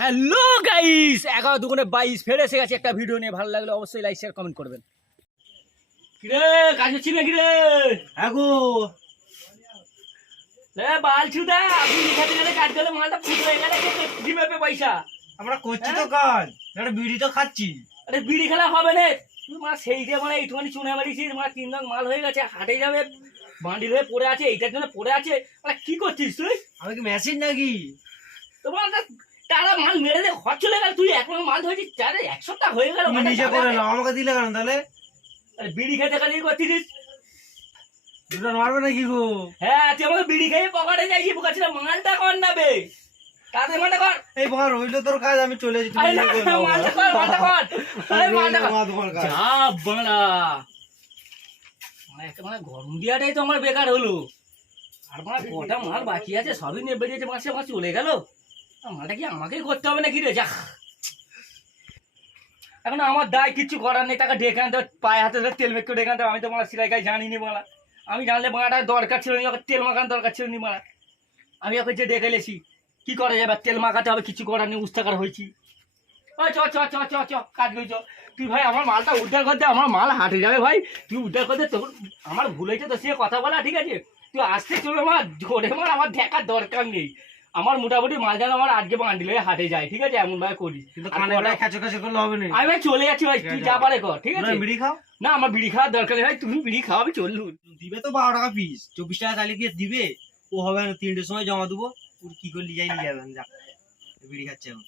Hello guys, 11 ফের এসে গেছে একটা ভিডিও নিয়ে। ভালো লাগলে অবশ্যই লাইক শেয়ার কমেন্ট করবেন। কিরে কাজ হচ্ছি না কিরে? হ্যাঁ গো বালছুদা বিড়ি খেতে গেলে কাজ করলে মালটা ফুট হয়ে গেলে দিবে পয়সা। আমরা করছি তো কাজ, একটা বিড়ি তো খাচ্ছি। আরে বিড়ি খেলা হবে না, তুই মা সেই যে মানে এইটুখানি চুনে মারিছিস, মানে 3 লাখ মাল হয়ে গেছে, হাটে যাবে বান্ডিল হয়ে পড়ে আছে, এইটার জন্য পড়ে আছে। মানে কি করছিস তুই? আমি কি মেশিন নাকি? তোমার তারা মাল মেরে দিয়ে ঘর চলে গেল, তুই এখন মাল ধরেছিস, তারে 1 সপ্তাহ হয়ে গেল। তুমি নিজে করে নাও, আমাকে দিলে কেন তাহলে? আরে বিড়ি খেতে খালি করছিস? দুটো মারবে নাকি গো? হ্যাঁ, তুই আমাকে বিড়ি খেয়ে পকেটে যাইছি, বোকাচ্ছিল মালটা কর নেবে তাতে মালটা কর। এই বাবা রইলো তোর কাজ, আমি চলে যাচ্ছি। আরে না, মালটা কর, মালটা কর, আরে মালটা কর। তোমার কাজ। যা বাড়া, একটা মানে গরম দিয়াটাই তো আমার বেকার হলো। আর মানে কটা মাল বাকি আছে, সবই নিয়ে বেরিয়েছে, মাসে মাস চলে গেল। মালটা কি আমাকেই করতে হবে নাকি রে? যা, এখন আমার দায় কিচ্ছু করার নেই, তাকে ডেকে আনতে হবে, পায়ে হাতে ধরে তেল মেখে ডেকে আনতে হবে। আমি তো মালা সিলাই কাজ জানিনি মালা, আমি জানলে মালাটা দরকার ছিল না, তেল মাখানোর দরকার ছিল নি মালা। আমি ওকে যে ডেকে এলেছি, কি করা যাবে, তেল মাখাতে হবে, কিছু করার নেই, উস্তাকার হয়েছি। ওই চ চ চ চ চ কাজ করছ তুই ভাই, আমার মালটা উদ্ধার করতে, আমার মাল হাটে যাবে ভাই, তুই উদ্ধার করতে। তোর আমার ভুল হয়েছে তো সে কথা বলা, ঠিক আছে? তুই আসতে চলে মার, জোরে মার, আমার দেখার দরকার নেই। আমার মোটামুটি মাল যেন আমার আজকে বান্ডিল হয়ে হাটে যায়, ঠিক আছে? এমন ভাবে করিস, কিন্তু কানে খাচো খাচো করলে হবে না। আমি ভাই চলে যাচ্ছি ভাই, তুই যা পারে কর, ঠিক আছে? বিড়ি খাও না, আমার বিড়ি খাওয়ার দরকার নেই ভাই, তুমি বিড়ি খাও, আমি চললুম। দিবে তো 12 টাকা পিস, 24 টাকা তাহলে কি দিবে? ও হবে না, 3টের সময় জমা দেবো। কি করে নিয়ে যাবেন? যাক, বিড়ি খাচ্ছে এখন।